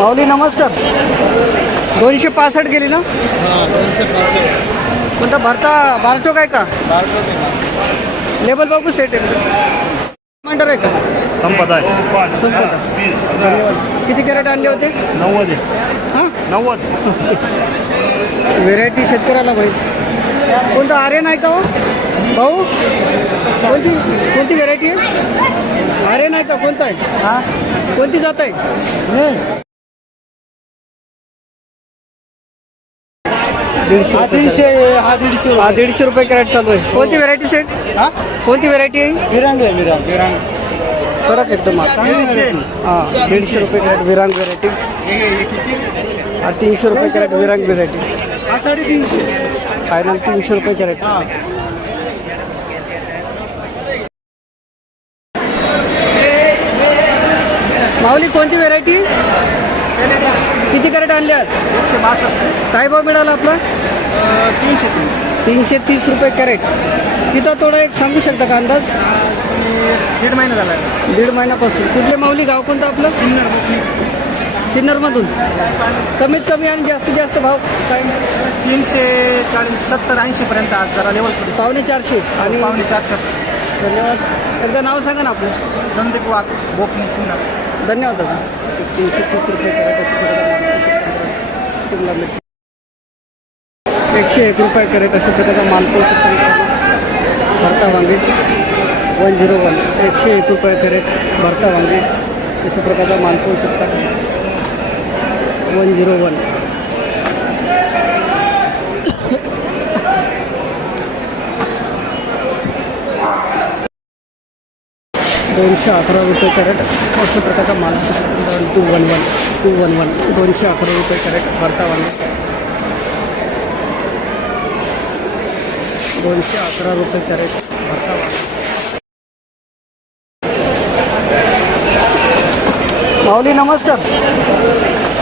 माऊली नमस्कार. 265 गेली ना. हां 265 कोणता भरता बारटो काय का लेबल बघू सेट आहे कमांडर आहे का संपत आहे. संपत. धन्यवाद. किती कॅरेट आणले होते? 90 हां 90. व्हेरायटी शेतकऱ्याला माहीत. कोणता आर्यन आहे का हो भाऊ? कोणती व्हेरायटी आहे? आर्यन आहे का? कोणता आहे? हां कोणती जात आहे? 150. हा 150 हा 150 रुपये कॅरेट चालू आहे. कोणती व्हेरायटी सेट? हा कोणती व्हेरायटी आहे? विरांग आहे विरांग. कडक एकदम. हां 150 रुपये कॅरेट विरांग व्हेरायटी. हा 300 रुपये कॅरेट विरांग व्हेरायटी. हा 350. फायनल 300 रुपये कॅरेट. माऊली कोणती व्हेरायटी? किती कॅरेट आणले आज? 162. काय भाव मिळाला आपला? 330 रुपये कॅरेट. तिथं थोडा एक सांगू शकता का अंदाज? 1.5 महिना झाला. 1.5 महिन्यापासून. कुठले माऊली? गाव कोणतं आपलं? सिन्नरमधून. कमीत कमी आणि जास्तीत जास्त भाव काय? 340 70 80 पर्यंत आज जरा लेवल 450 आणि 450. धन्यवाद. एकदा नाव सांगा ना आपलं. संदीप वाघ बोपणी सिन्नर. धन्यवाद दादा. 330 रुपये कॅरेट शिमला मिरची. 101 रुपये कॅरेट अशा प्रकारचा मालपूर भरता वांगे 101. 101 रुपये कॅरेट भरता वांगे अशा प्रकारचा मालपूर शकता 101. ₹211 कॅरेट अशा प्रकारचा माल 211. 211 रुपये कॅरेट भरता वांगे 211 रुपये कॅरेट भरता वांगे. माऊली नमस्कार.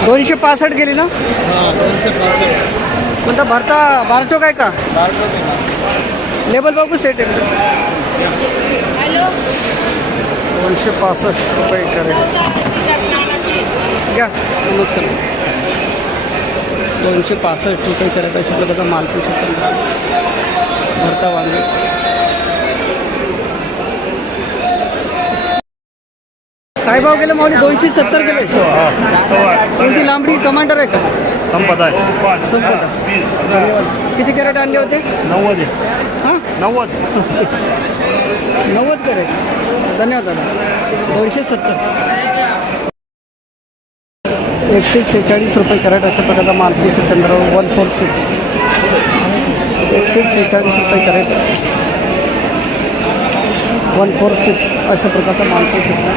265 गेली ना. हां 265. कोणता भरता बारटो काय का लेबल बघू सेट आहे. 265 रुपये कॅरेट घ्या. नमस्कार. 265 रुपये कॅरेट अशा प्रकारचा मालपूर शकता भरता वांगे. काय भाव गेले माऊली? 270 गेले. कोणती लांबडी कमांडर आहे का? संपत आहे. संपत. धन्यवाद. किती कॅरेट आणले होते? 90. हां 90. 90 कॅरेट. धन्यवाद दादा. 270. 146 रुपये कॅरेट अशा प्रकारचा मालपूर सप्टेंबर 146. 146 रुपये कॅरेट 146 अशा प्रकारचा मालपूर सप्टेंबर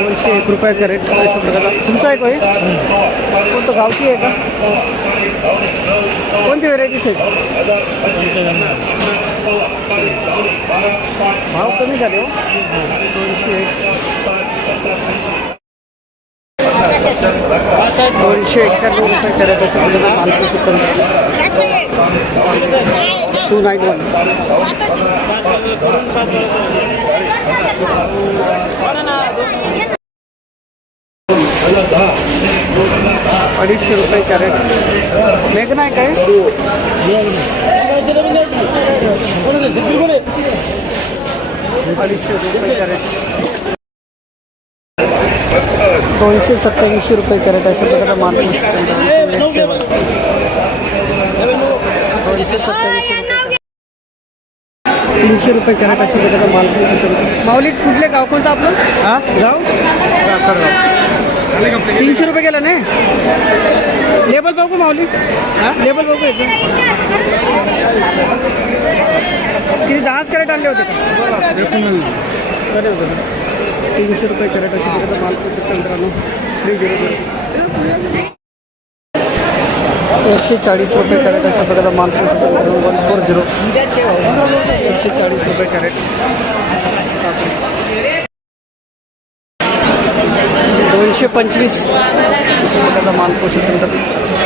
201 रुपये कॅरेट अशा प्रकारचा. तुमचा आहे काय? कोणतं गावठी आहे का? कोणती व्हेरायटीच आहे? भाव कमी झाले हो. 201. 291 रुपये कॅरेट अशा प्रकारचा मालपूर सप्टेंबर 291. 250 रुपये कॅरेट. मेघना आहे काय? 250 रुपये कॅरेट. 287 रुपये कॅरेट अशा प्रकारचा मालपूर 227. 300 रुपये कॅरेट अशा प्रकारचा मालपूर. माऊली कुठले गाव कोणतं आपलं? हां गाव 300 रुपये गेला ना. लेबल बघू माऊली. लेबल बघू याचं. किती 10 कॅरेट आणले होते का? 300 रुपये कॅरेट अशा प्रकारचा मालपूर 140 रुपये कॅरेट अशा प्रकारचा मालपूर 140. 140 रुपये कॅरेट. 225 रुपयाचा मालपूर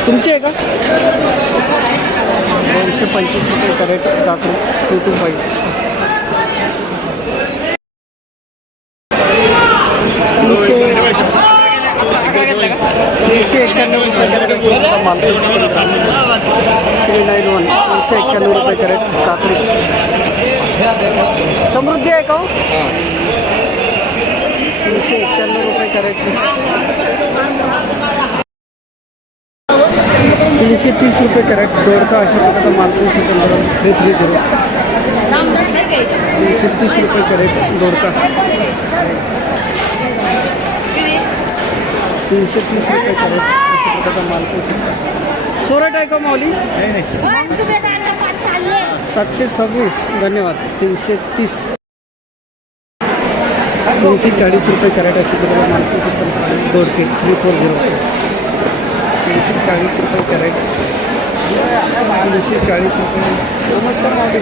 तुमची आहे का? 225 रुपये कॅरेट काकडी 225. 300 रुपये कॅरेट अशा प्रकारचा माल पाहू शकता मित्रांनो. 391 391 रुपये कॅरेट काकडी. समृद्धी आहे का हो? 391 रुपये कॅरेट. 330 रुपये कॅरेट दोडका अशा प्रकारचा माल पाहू शकता मित्रांनो. 330 330 रुपये कॅरेट दोडका. 330 रुपये कॅरेट अशा प्रकारचा माल पाहू शकता. सोरट आहे का माऊली? 726 धन्यवाद. 330 340 रुपये कॅरेट अशा प्रकारचा माल पाहू शकता दोडके. 340 340 रुपये कॅरेट. 340 रुपये. नमस्कार माऊली.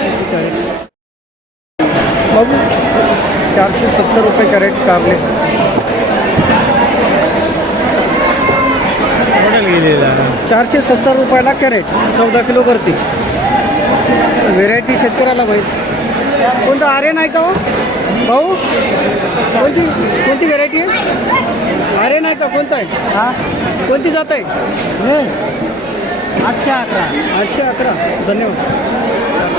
340 बघू. 470 रुपये कॅरेट कारले. 470 रुपयाला कॅरेट 14 किलो भरती. व्हेरायटी शेतकऱ्याला माहीत. कोणतं आर्यन आहे का हो भाऊ? कोणती व्हेरायटी आहे? आर्यन आहे का? कोणतं आहे? कोणती जात आहे? 811 धन्यवाद.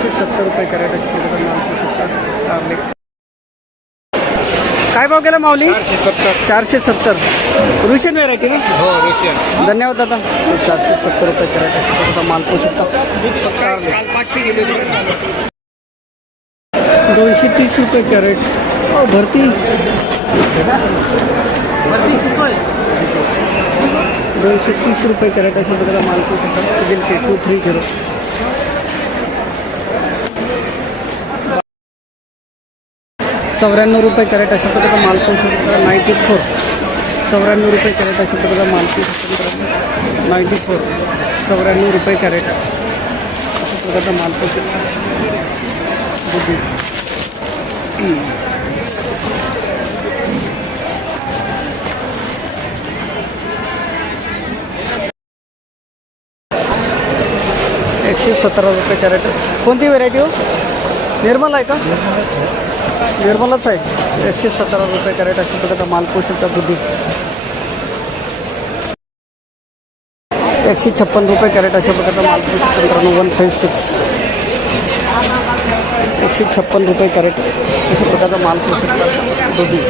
470 रुपये कॅरेट अशी माल पाहू शकता कारले. काय भाव केला माऊली? 470 रुशियन व्हेरायटी ना? हो रुशियन. धन्यवाद दादा. 470 रुपये कॅरेट अशा प्रकारचा माल पाहू शकता कारले. 230 रुपये कॅरेट. भरती 230 रुपये कॅरेट अशा प्रकारचा माल पाहू शकता. 230 94 रुपये कॅरेट अशा प्रकारचा माल पाहू शकता. 94 94 रुपये कॅरेट अशा प्रकारचा माल पाहू शकता. 94 94 रुपये कॅरेट अशा प्रकारचा माल पाहू शकता. बुद्धी 117 रुपये कॅरेट. कोणती व्हेरायटी हो? निर्मल आहे का? निर्मलच आहे. 117 रुपये कॅरेट अशा प्रकारचा माल पाहू शकता. बुद्धी 156 रुपये कॅरेट अशा प्रकारचा माल पाहू शकता मित्रांनो. 156 156 रुपये कॅरेट अशा प्रकारचा माल पाहू शकता. दुधी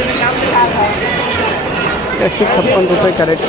156 रुपये कॅरेट.